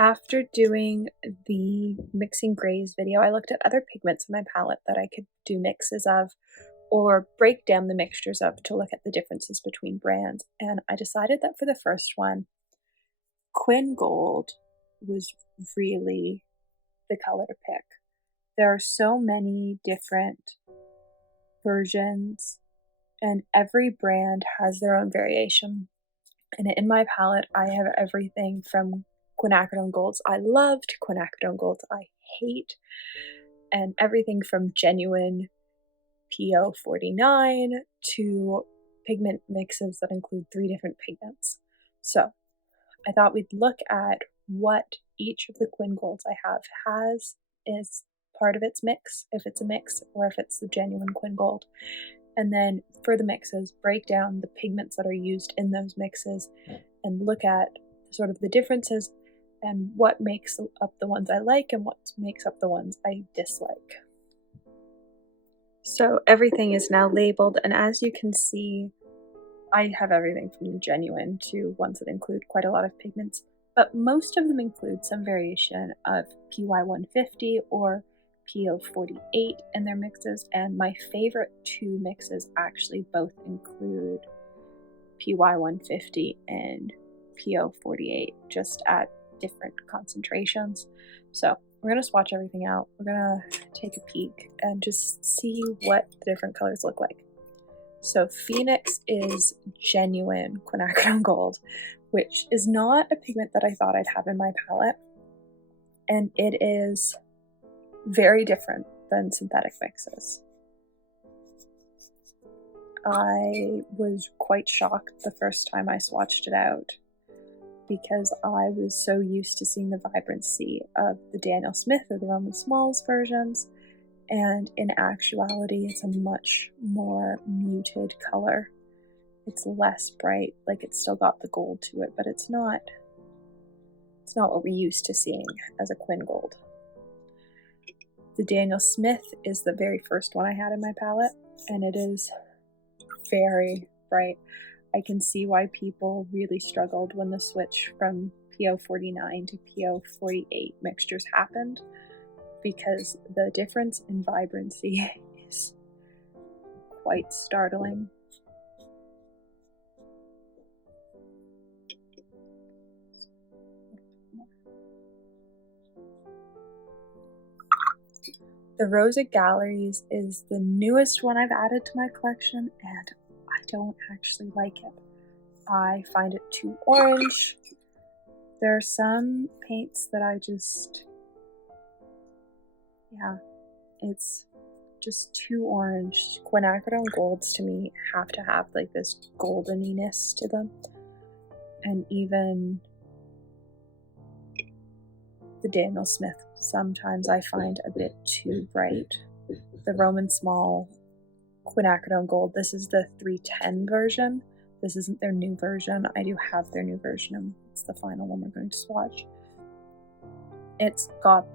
After doing the mixing grays video, I looked at other pigments in my palette that I could do mixes of or break down the mixtures of to look at the differences between brands. And I decided that for the first one, Quin Gold was really the color to pick. There are so many different versions, and every brand has their own variation. And in my palette, I have everything from Quinacridone Golds I loved, Quinacridone Golds I hate, and everything from genuine PO49 to pigment mixes that include 3 different pigments. So I thought we'd look at what each of the Quin Golds I have has as part of its mix, if it's a mix or if it's the genuine Quin Gold. And then for the mixes, break down the pigments that are used in those mixes and look at sort of the differences and what makes up the ones I like and what makes up the ones I dislike. So everything is now labeled, and as you can see, I have everything from the genuine to ones that include quite a lot of pigments, but most of them include some variation of PY150 or PO48 in their mixes, and my favorite 2 mixes actually both include PY150 and PO48, just at different concentrations. So we're going to swatch everything out. We're going to take a peek and just see what the different colors look like. So Phoenix is genuine Quinacridone Gold, which is not a pigment that I thought I'd have in my palette, and it is very different than synthetic mixes. I was quite shocked the first time I swatched it out because I was so used to seeing the vibrancy of the Daniel Smith or the Roman Szmal's versions, and in actuality it's a much more muted color. It's less bright, like it's still got the gold to it, but it's not what we're used to seeing as a Quin Gold. The Daniel Smith is the very first one I had in my palette, and it is very bright. I can see why people really struggled when the switch from PO49 to PO48 mixtures happened, because the difference in vibrancy is quite startling. The Rosa Galleries is the newest one I've added to my collection, and I don't actually like it. I find it too orange. There are some paints that it's just too orange. Quinacridone Golds to me have to have like this goldeniness to them. And even the Daniel Smith, sometimes I find a bit too bright. The Roman Szmal Quinacridone Gold, this is the 310 version. This isn't their new version. I do have their new version, and it's the final one we're going to swatch. It's got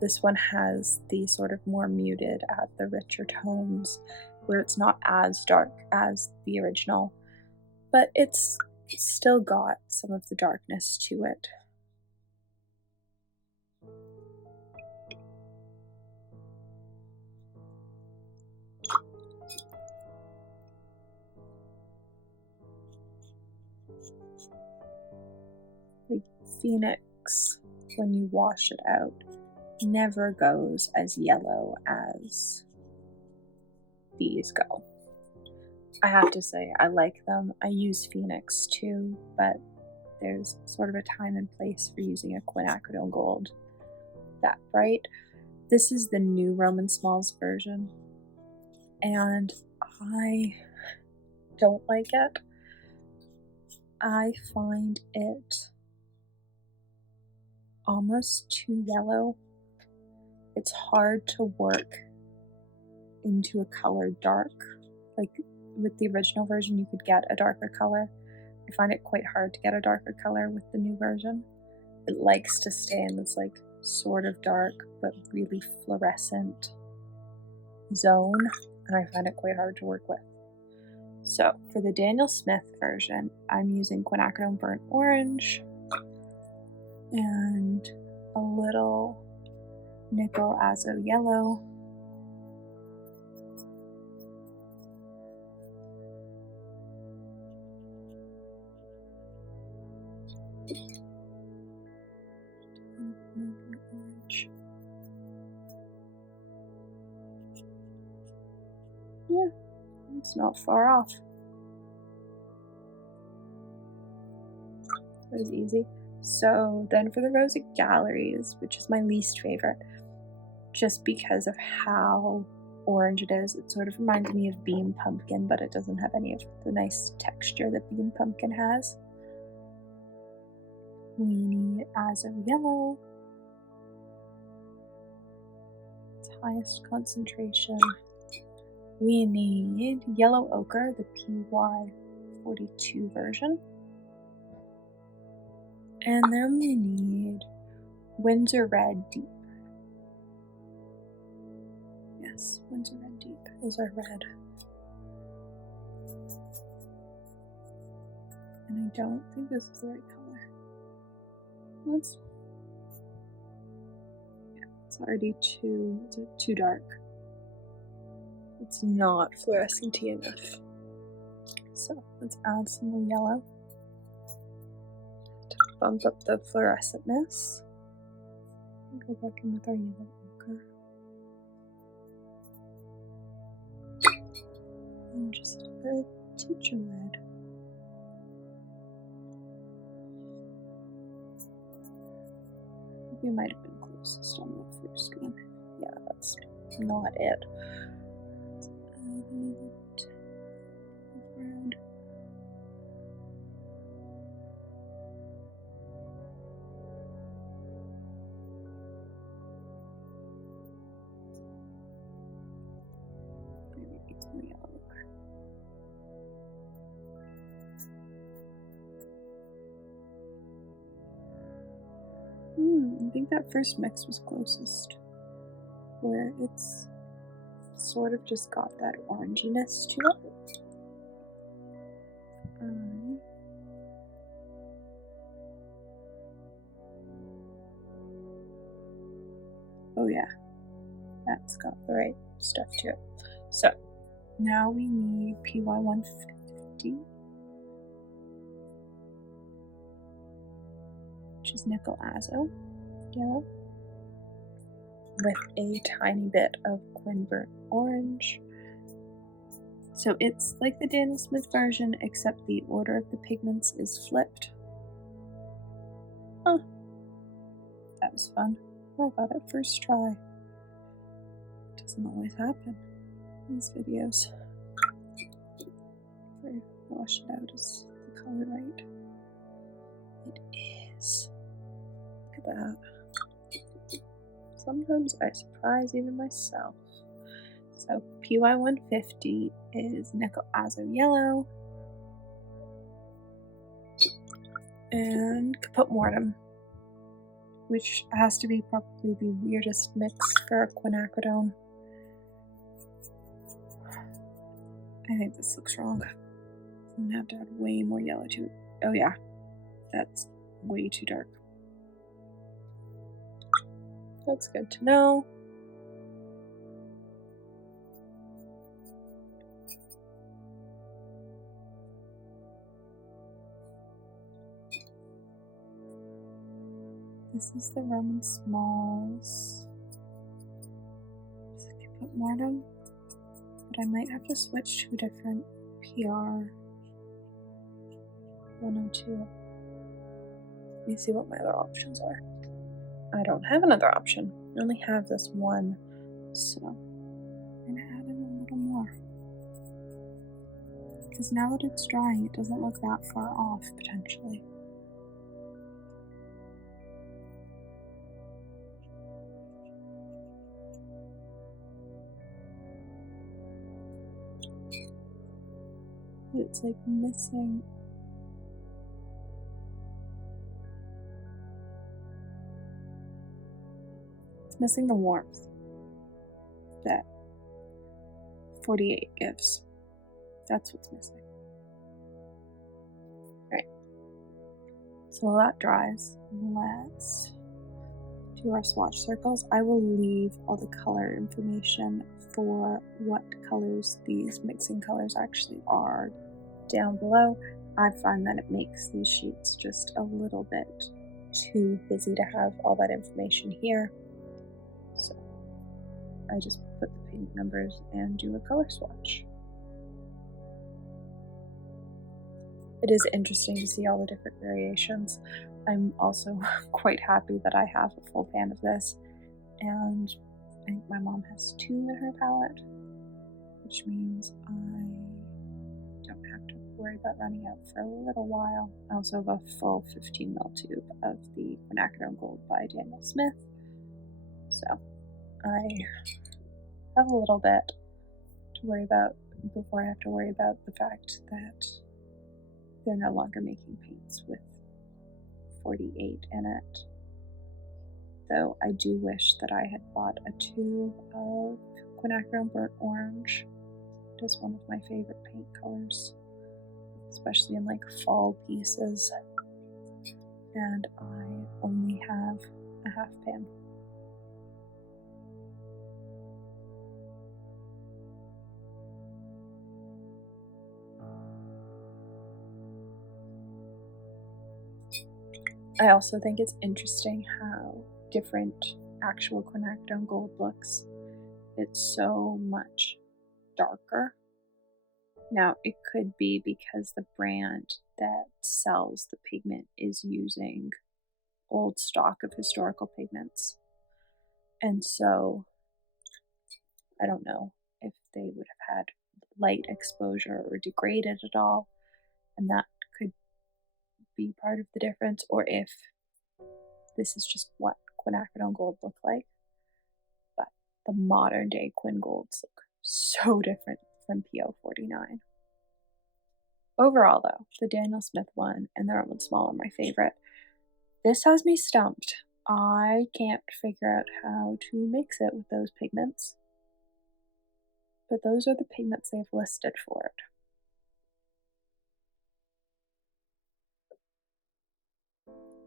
this one has the sort of more muted at the richer tones, where it's not as dark as the original, but it's still got some of the darkness to it. Like Phoenix, when you wash it out, never goes as yellow as these go. I have to say, I like them. I use Phoenix too, but there's sort of a time and place for using a Quinacridone Gold that bright. This is the new Roman Szmal's version, and I don't like it. I find it almost too yellow. It's hard to work into a color dark. Like with the original version, you could get a darker color. I find it quite hard to get a darker color with the new version. It likes to stay in this like sort of dark but really fluorescent zone, and I find it quite hard to work with. So for the Daniel Smith version, I'm using Quinacridone Burnt Orange. and a little nickel azo yellow. Orange. Yeah, it's not far off. It was easy. So then for the Rosa Galleries, which is my least favorite, just because of how orange it is. It sort of reminds me of Beam Pumpkin, but it doesn't have any of the nice texture that Beam Pumpkin has. We need Azo Yellow. Its highest concentration. We need Yellow Ochre, the PY42 version. And then we need Windsor Red Deep. Yes, Windsor Red Deep is our red. And I don't think this is the right color. It's already too dark. It's not fluorescent-y enough. So let's add some more yellow to bump up the fluorescentness. Go back in with our yellow ochre. And just a tinge of red. We might have been closest on the first one. Yeah, that's not it. Let's add another tinge of red. Maybe some more yellow. I think that first mix was closest, where it's sort of just got that oranginess to it. Oh yeah, that's got the right stuff to it. So now we need PY150, which is nickel azo yellow, with a tiny bit of Quinburnt orange. So it's like the Daniel Smith version, except the order of the pigments is flipped. Huh. That was fun. I got it first try. It doesn't always happen in these videos. If I wash it out, is the color right? It is. Look at that. Sometimes I surprise even myself. So PY150 is nickel azo yellow and Caput Mortem, which has to be probably the weirdest mix for a quinacridone. I think this looks wrong. I'm gonna have to add way more yellow to it. Oh yeah, that's way too dark. That's good to know. This is the Roman Szmals. Caput Mortem, but I might have to switch to a different PR 102. Let me see what my other options are. I don't have another option. I only have this one, so I'm gonna add in a little more. Because now that it's drying, it doesn't look that far off, potentially. It's like missing. It's missing the warmth that 48 gives. That's what's missing. Right. So while that dries, let's do our swatch circles. I will leave all the color information for what colors these mixing colors actually are down below. I find that it makes these sheets just a little bit too busy to have all that information here. So I just put the pink numbers and do a color swatch. It is interesting to see all the different variations. I'm also quite happy that I have a full pan of this, and I think my mom has 2 in her palette, which means I don't have to worry about running out for a little while. I also have a full 15ml tube of the Quinacridone Gold by Daniel Smith, so I have a little bit to worry about before I have to worry about the fact that they're no longer making paints with 48 in it. Though I do wish that I had bought a tube of Quinacridone Burnt Orange. It is one of my favorite paint colors, especially in like fall pieces. And I only have a half pan. I also think it's interesting how different actual Quinacridone Gold looks. It's so much darker. Now, it could be because the brand that sells the pigment is using old stock of historical pigments. And so, I don't know if they would have had light exposure or degraded at all, and that could be part of the difference, or if this is just what Quinacridone Gold look like. But the modern day Quin Golds look so different from PO49. Overall though, the Daniel Smith one and the Roman Szmal are my favorite. This has me stumped. I can't figure out how to mix it with those pigments. But those are the pigments they've listed for it.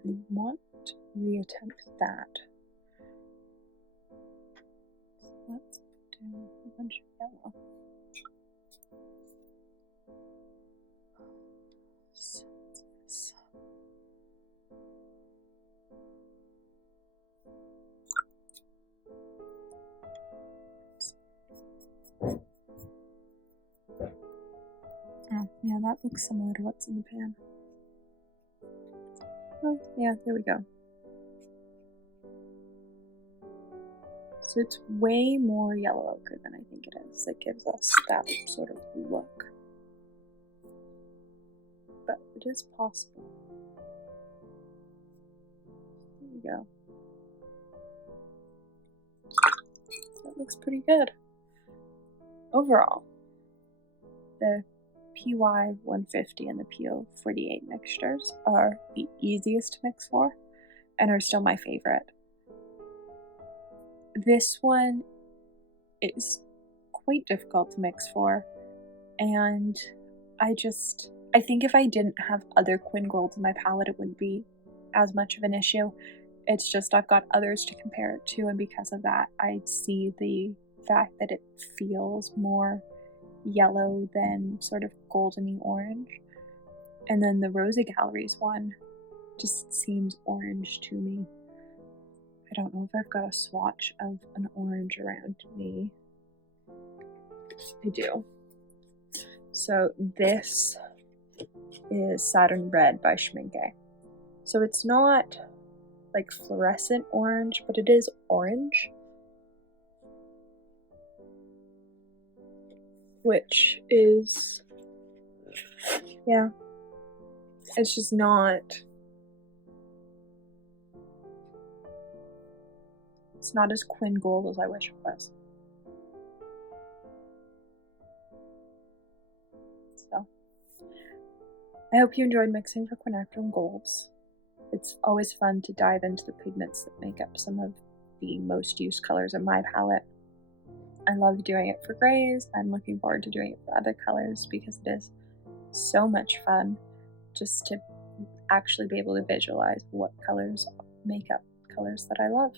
I want to reattempt that. So let's do a bunch of yellow. So this. Oh, yeah, that looks similar to what's in the pan. Oh, yeah, there we go. So it's way more yellow ochre than I think it is. It gives us that sort of look. But it is possible. There we go. That looks pretty good. Overall, the PY150 and the PO48 mixtures are the easiest to mix for and are still my favorite. This one is quite difficult to mix for, and I think if I didn't have other Quin Golds in my palette, it wouldn't be as much of an issue. It's just I've got others to compare it to, and because of that, I see the fact that it feels more yellow than sort of goldeny orange. And then the Rosa Galleries one just seems orange to me. I don't know if I've got a swatch of an orange around me. I do. So this is Saturn Red by Schminke. So it's not like fluorescent orange, but it is orange. Which is, yeah, it's just not, it's not as Quin Gold as I wish it was. So, I hope you enjoyed mixing for Quinacridone Golds. It's always fun to dive into the pigments that make up some of the most used colors in my palette. I love doing it for grays. I'm looking forward to doing it for other colors because it is so much fun just to actually be able to visualize what colors make up colors that I love.